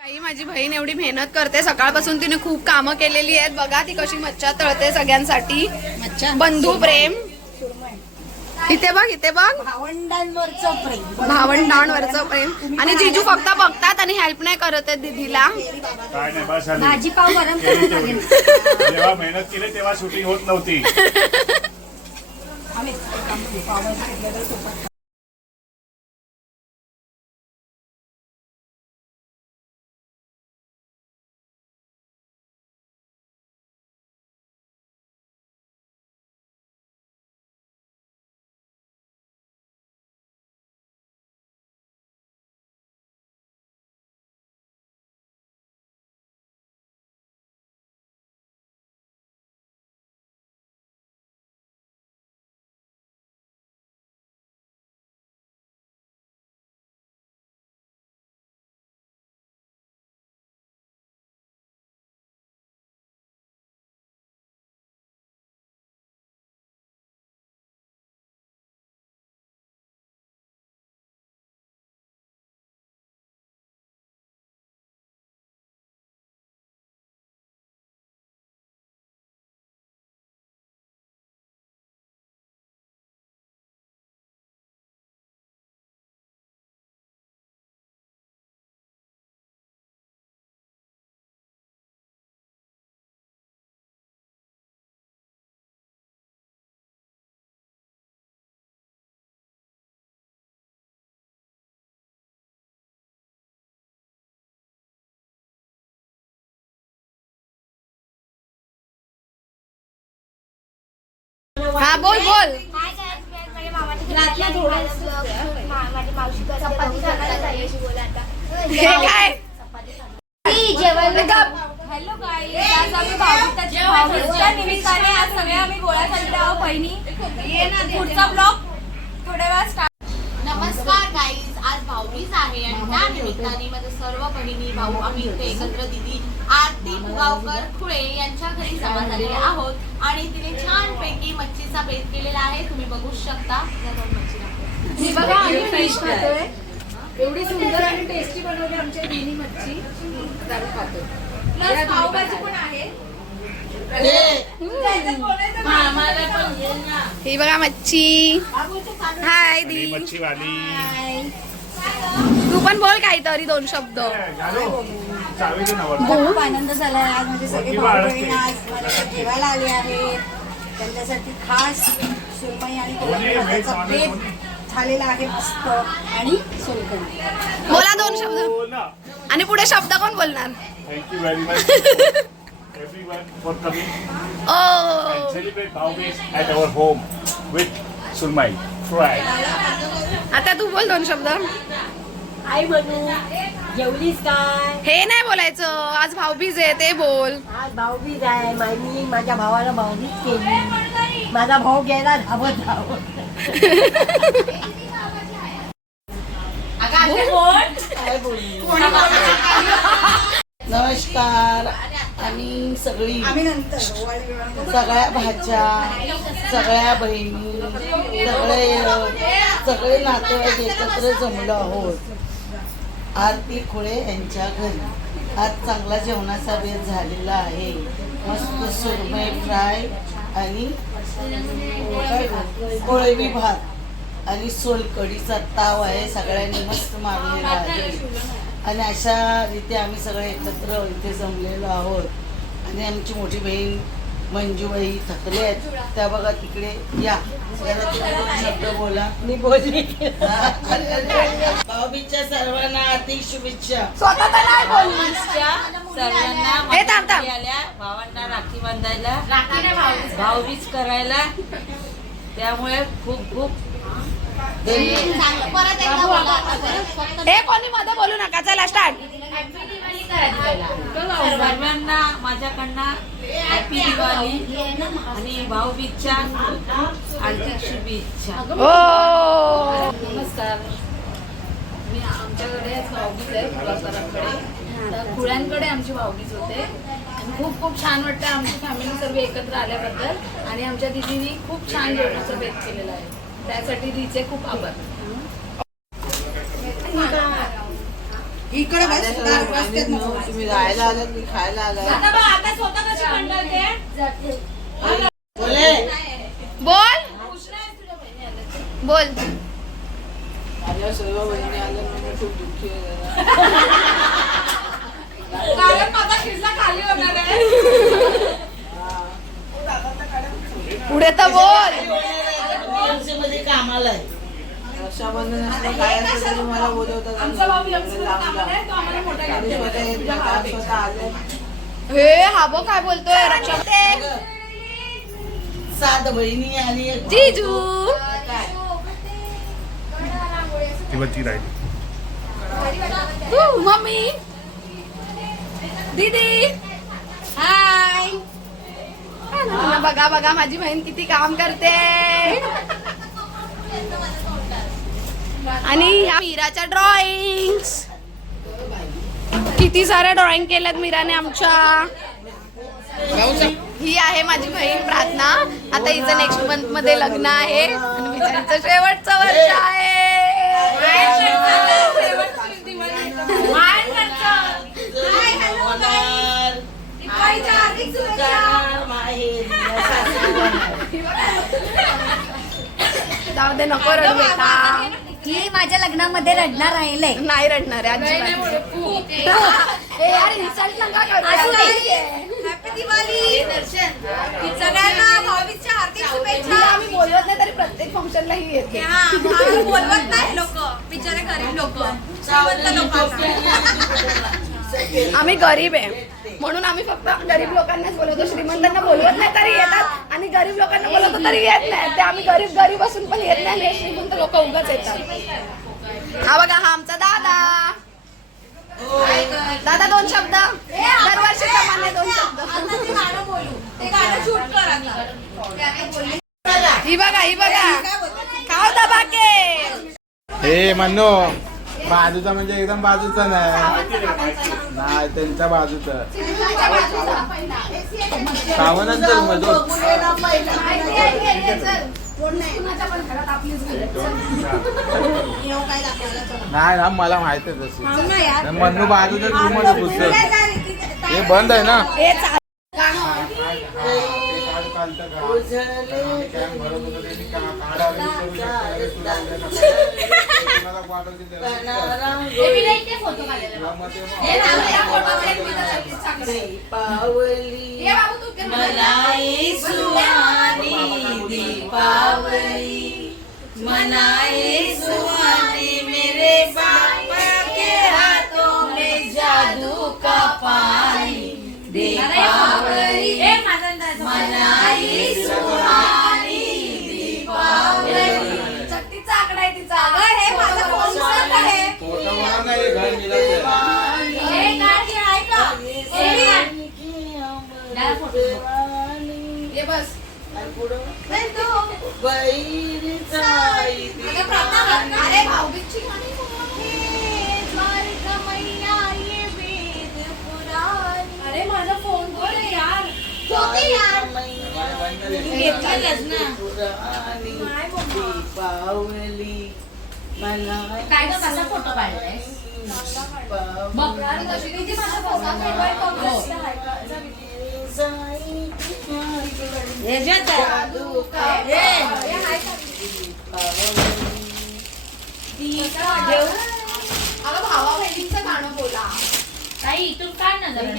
बाई माझी बहीण एवढी मेहनत करते सकाळपासून तिने खूप कामं केलेली आहेत बघा ती कशी मच्छा तळते सगळ्यांसाठी बंधू प्रेम इथे बघ भावंडांवरचं प्रेम आणि जीजू फक्त बघतात आणि हेल्प नाही करत आहेत दीदीला भाजी पाव गरम जेव्हा मेहनत केली तेव्हा शूटिंग होत नव्हती. हा बोल हे काय हॅलो गाईज, आज आम्ही भाऊबीजेच्या निमित्ताने आज सगळे आम्ही गोळा झालेलो आहोत बहिणी. पुढचा ब्लॉग थोड्या वेळात स्टार्ट. नमस्कार गाईज, आज भाऊबीज आहे आणि त्या निमित्ताने माझ्या सर्व बहिणी भाऊ आम्ही इथे एकत्र दिदी आरती पुगावकर खुळे यांच्या घरी जमा झालेले आहोत आणि तिने छान पैकी मच्छीचा बेत केलेला आहे. तुम्ही बघू शकता. बघा आम्ही फिश खातोय. एवढी सुंदर आणि टेस्टी बनवली आमच्या दीदी मच्छी. खातो प्लस पावभाजी पण आहे. ही बघा मच्छी. हाय दी मच्छीवाली तू पण बोल काहीतरी दोन शब्द. खूप आनंद झाला आज. म्हणजे सगळे भाऊ बहीण आज माझ्याकडे जेवायला आले आहेत. त्यांच्यासाठी खास सुरमई आणि कोलंबीचा बेत झालेला आहे मस्त आणि सोलकढी. बोला दोन शब्द आणि पुढे शब्द कोण बोलणार. Thank you very much everyone for coming and celebrate Bhaubij at our home with Surmai fry. आता तू बोल दोन शब्द. आई बनू जेवलीस काय? हे नाही बोलायचं आज भाऊबीज आहे ते बोल. आज भाऊबीज आहे. मी माझ्या भावाला भाऊबीज केली. माझा भाऊ गेला धावत धावत. नमस्कार. आम्ही सगळी सगळ्या भाच्या सगळ्या बहिणी सगळे नातेवाईक एकत्र जमलो आहोत आरती खुळे यांच्या घरी. आज चांगला जेवणाचा बेत झालेला आहे. मस्त सुरमई फ्राय आणि कोळंबी भात आणि सोलकढीचा ताव आहे. सगळ्यांनी मस्त मारलेला आहे आणि अशा रीती आम्ही सगळे एकत्र इथे जमलेलो आहोत. आणि आमची मोठी बहीण मंजूबाई थकले आहेत त्या बघा तिकडे या. शब्द बोला. मी बोलली. भाऊबीजच्या सर्वांना हार्दिक शुभेच्छा. सर्वांना आल्या भावांना राखी बांधायला भाऊबीज करायला. त्यामुळे खूप खूप परत एकदा बोला. हे कोणी मध्ये बोलू नका. चला स्टार्ट. सर्वांना माझ्याकडनं हॅपी दिवाळी आणि भाऊबीजच्या हार्दिक शुभेच्छा. हो नमस्कार. मी आमच्याकडे भाऊबीज आहे खुळाकरांकडे. तर खुळ्यांकडे आमची भाऊबीज होते आणि खूप खूप छान वाटतं. आमची फॅमिली सर्व एकत्र आल्याबद्दल आणि आमच्या दीदीने खूप छान जेवणाचा बेत केलेला आहे. त्यासाठी दीचे खूप आभार. इकडे बस रस्त्यात नको. तुम्ही राहायला आलात की खायला आलात? आता स्वतः कशी कंटाळते बोले बोल बोल. माझ्या सर्व बहिणी आल्या म्हणून खूप दुःखी आहे जरा. कारण माझा खिस्सा खाली होणार आहे. पुढे तर बोल. BMC मध्ये कामाला आहे. रक्षाबंधन असलं काय असलं तरी मला बोलवतात. आमचा भाऊ BMC मध्ये कामाला आहे, तो आम्हाला मोठा gift देतो. स्वतः येत नाही, आज स्वतः आले. हे हा बो काय बोलतोय रक्षा. 7 बहिणी आणि एक भाऊ. जीजू ती राहिली. मम्मी दीदी हाय. बघा बघा माझी बहीण किती काम करते. आणि ह्या मीराच्या ड्रॉइंग्स किती साऱ्या ड्रॉइंग केल्यात मीराने आमच्या. ही आहे माझी बहीण प्रार्थना. आता हिचं नेक्स्ट मंथ मध्ये लग्न आहे आणि बिचारीचं शेवटचं वर्ष आहे. जाऊ दे नको रडू बेटा. ही माझ्या लग्नामध्ये रडणार राहिले. नाही रडणार आहे अजिबात. ए यार इन्सल्ट नका करू. हॅपी दिवाळी सगळ्यांना भाऊबीजच्या हार्दिक शुभेच्छा. हिला आम्ही बोलवत नाही तरी प्रत्येक फंक्शनला ही येते. आम्हाला बोलवत नाही लोक, बिचारे गरीब लोक, श्रीमंत लोकांना. आम्ही गरीब आहे म्हणून आम्ही फक्त गरीब लोकांनाच बोलवतो. श्रीमंतांना बोलवत नाही तरी येतात आणि गरीब लोकांना बोलवतो तरी येत नाही. ते आम्ही गरीब गरीब असून पण येत नाही. हे श्रीमंत लोक उगाच येतात. हा बघा हा आमचा दादा. दादा 2 शब्द दरवर्षी प्रमाणे 2 शब्द. ते गाणं शूट कर आता. ही बघा खाऊ दबाके. हे म्हणो बाजूचा म्हणजे एकदम बाजूचा नाही त्यांच्या बाजूचा सावनंतर मधून नाही ना मला माहिती आहे तशी. म्हणू बाजूच्या रूम मध्ये घुसत हे बंद आहे ना. दीपावली मनाई सुहानी दीपावली मनाई सुहानी मेरे पापा के हाथों में जादू का पानी दीपावली मनाई सुहानी दीपावली. चट्टीचा आकडा आहे तिचा. हे माझा फोन उचलत आहे. हे गाडी आहे का? हे बस. नाही तो. अगं प्रार्थना कर. अरे भाऊबीजची गाणी अरे माझा फोन कोण आहे यार. दीपावली मनाई काय गं, कसा फोटो काढलाय? किती माझा फोटो फेवरेट कॉम्प्लेक्स आहे. अगं भावा बहिणींचं गाणं बोला. ताई इथून काढ ना जरा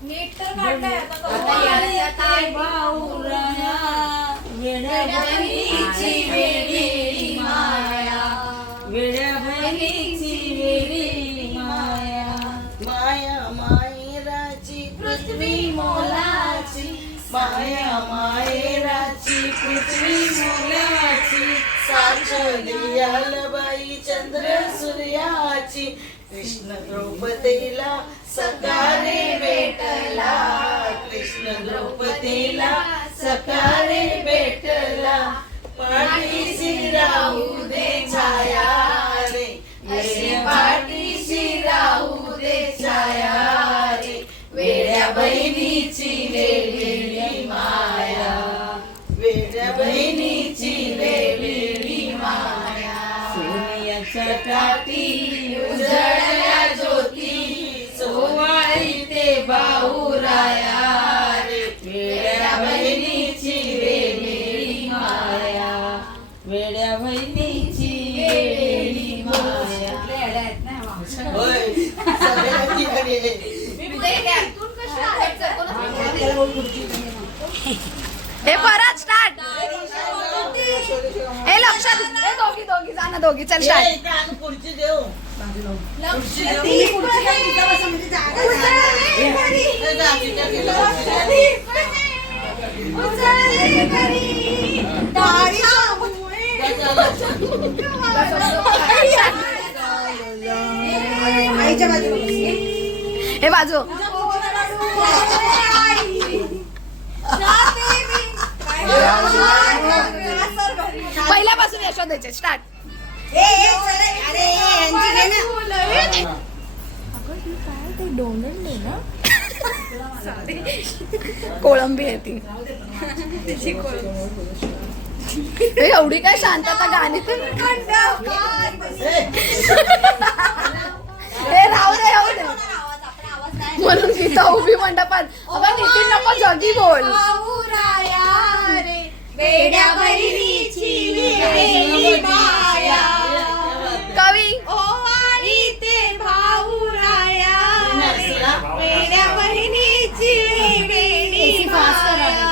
नीट तर काढलंय आता. वेड्या बहिणीची वेडी माया माया मायराची पृथ्वी मोलाची माया मायराची पृथ्वी मोलाची साक्षी आलबाई चंद्र सूर्याची कृष्ण द्रौपदीला सकारे भेटला कृष्ण द्रौपदीला सकारे भेटला पाठीशी राहू दे छाया रे वेड्या पाठीशी राहू दे छाया रे वेड्या बहिणीची वेगळी माया वेड्या बहिणीची वेगळी माया सोनियाच्या काठी उजळल्या ज्योती भाऊराया रे वेड्या बहिणीची वेगळी माया वेड्या बहिणीची वेडी माया. होय, सगळ्यांची वेडी आहे. हे परत स्टार्ट. हे लक्षात हे दोघी दोघी जा ना दोघी चल ये, स्टार्ट. इथं आणून खुर्ची देऊ. खुर्ची देऊ. ती खुर्ची काय तिथं बसा म्हणजे जागा नाही. ए, जा, तिच्या तिला खुर्ची आईच्या बाजूला बस. हे बाजू पहिल्यापासून यशोदेचे स्टार्ट. ए, ए, चला. अरे यांची घे ना. कोळंबी आहे ती. हे एवढी काय शांतता गाणी पण हे राहू दे राहू दे म्हणून तिथं उभी मंडपात अगं नितीन नको जगी बोल. वेड्या बहिणीची वेगळी माया कवी ओवाळी ते भाऊराया वेड्या बहिणीची वेगळी माया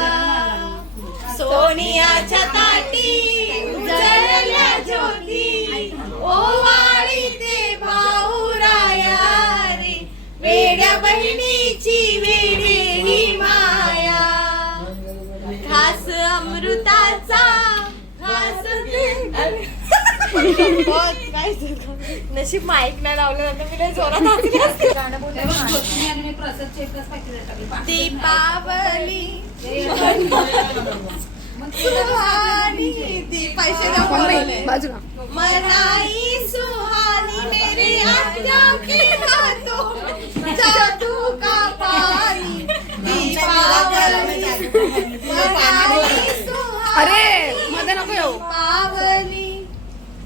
सोनियाच्या ताटी उजळल्या ज्योती ओवाळी ते भाऊराया रे वेड्या बहिणीची वेगळी माया घास अमृताचा घास नशीब माईक नाही लावलं नंतर मी लय जोरात हसली असते. दीपावली सुहानी ती पैसे दाखवले बाजूला मनाई सुहानी मेरे आत्या के हाथों जादू का पानी दीपावली मनाई सुहानी अरे मध्ये नको येऊ. दीपावली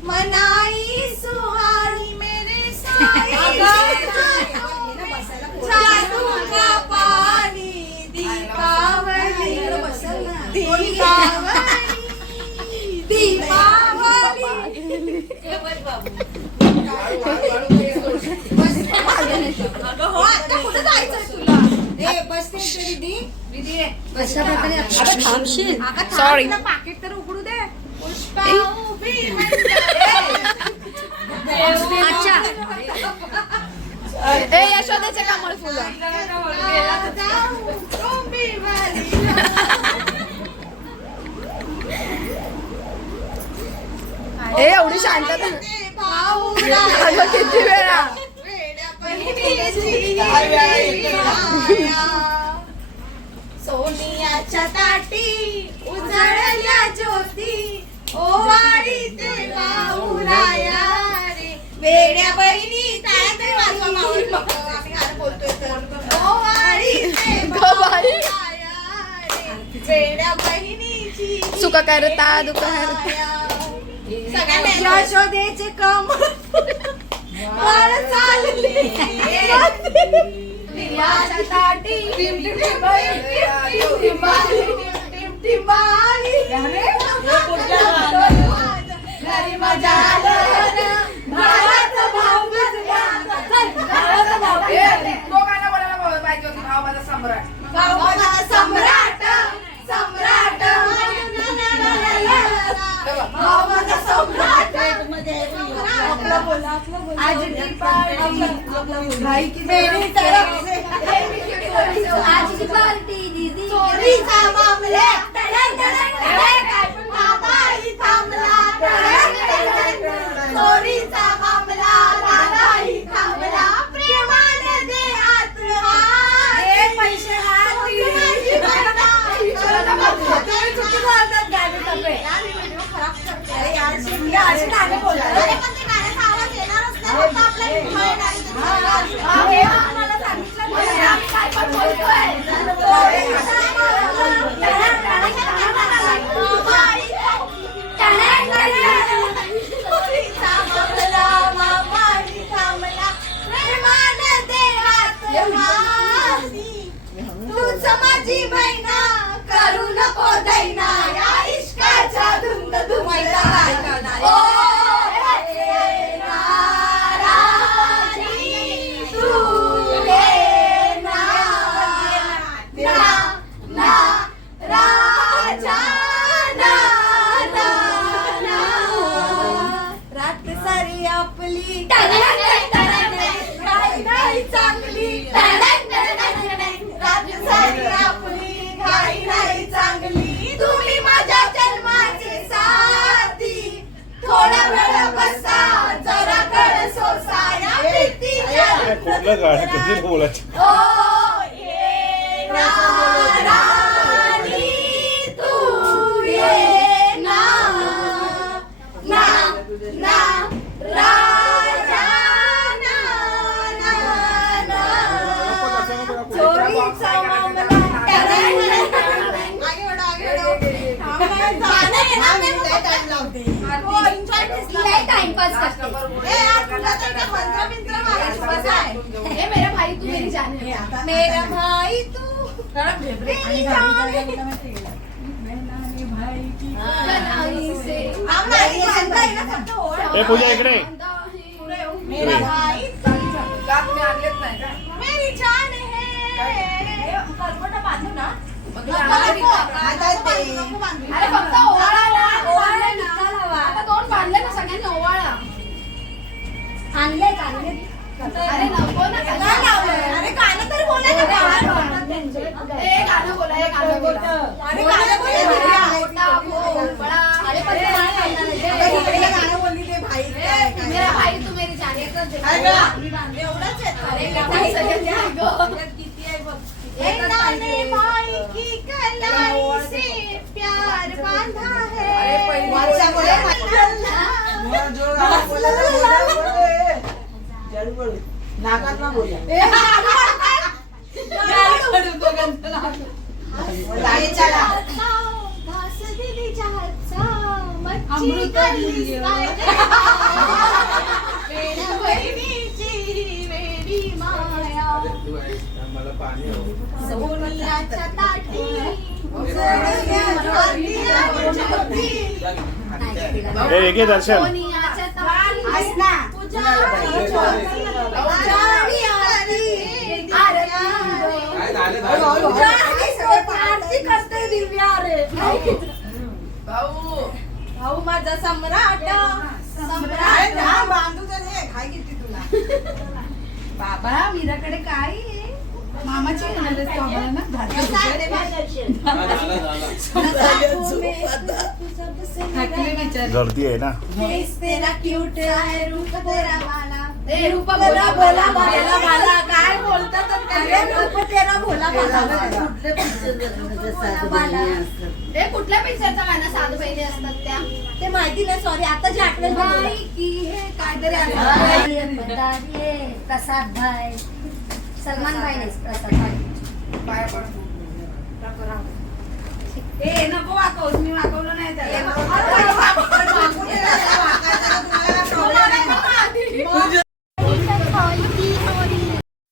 मनाई सुहानी मेरे साईं जादू का पानी दीपावली दीपावली अगं हो आता कुठं जायचंय तुला ए, बसते इथे दीदी. अशा प्रकारे आता थांबशील. Sorry. पाकिट तर उघडू दे पुष्पा उभी अच्छा. ए यशोदेचे कमळ फुलं. ए एवढी शांतता अगं किती वेळा सोनियाच्या ताटी उजळल्या ज्योती ओवाळी ते भाऊराया रे वेड्या बहिणी काय तरी वाजवा मावळी आम्ही काय बोलतोय तर ओवाळी ते भाऊराया रे वेड्या बहिणीची सुख करता दुःख हरता. सगळ्यांना यशोदेचे कमळ वाळ चालली दिवाच्या ताटी टिंबाली घरी मजा भावाचा भाव भावाचा सम्राट सम्राट भावाचा सम्राट आज की पार्टी मेरी तरफ से आज की पार्टी दीदी चोरीचा मामला बाबाही थांबला चोरीचा मामला बाबाही थांबला प्रेमाने दे हात पैसे थांबला प्रेमाने दे हात माझी बहिणा करू नको दैना या इश्काच्या धुंद धुमायला ओ आपली घाई चांगली रात्री आपली घाई चांगली तुम्ही माझ्या जन्माची साथी थोडा वेळ बसा जरा कळ सोसा या प्रीतीच्या कुठलं गाणं कधी बोलायचं ओ ये राणी तू ये ना ना ना राजा ना ना ना चोरीचा मामला टाइमपास करते मेरा भाई तू मेरी जान है मेरा भाई तू मेरी जान ए पूजा इकडे मेरा भाई तू मेरी जान है अरे फक्त ओवाळा आता दोन बांधले ना सगळ्यांनी ओवाळा आणले अरे नको ना अरे गाणं तरी बोला ना ए गाणं बोला ए गाणं बोला अरे गाणं बोला अरे पण ते नाही गायला गाणं बोलली ते भाई मेरा भाई तू मेरी जान है एवढंच अरे काही सगळ्यांनी ऐकव. भाई की कलाई से प्यार बांधा है नाकात ना बोला घास दिली चहाचा अमृत दिली. बहिणीची वेडी माया मला पाणी सोनियाच्या ताटी ए घे दर्शन सोनियाच्या तारी आरती करते दिव्या रे भाऊ माझा सम्राट बांधू काय किती तुला बाबा मीराकडे काय आहे? मामाची येणार आहेस तू आम्हाला ना थकले बिचारे. गर्दी आहे ना तेरा क्यूट आहे रूप तेरा वाला ए रूपा बोला बोला बोला बोला मला काय बोलतात रूप तेरा भोला ए कुठल्या पिक्चरचं गाणं साधू बहिणी असतात त्या ते माहिती नाही सॉरी आता जी आठवण बाई की हे काहीतरी प्रसाद भाई सलमान भाई नाही प्रसाद भाई ए नको वाकवस मी वाकवलं नाही त्याला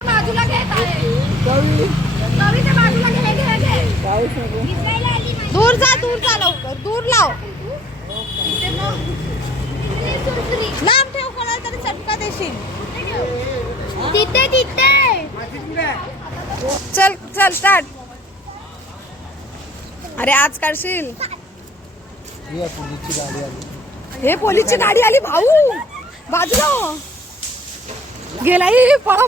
बाजूला घे कवीच्या बाजूला घे दूर जा लवकर दूर लाव लांब ठेव कोणाला तरी चटका देशील तिथे चल चल स्टार्ट अरे आज काढशील हे पोलीसची गाडी आली भाऊ बाजूला गेला पळा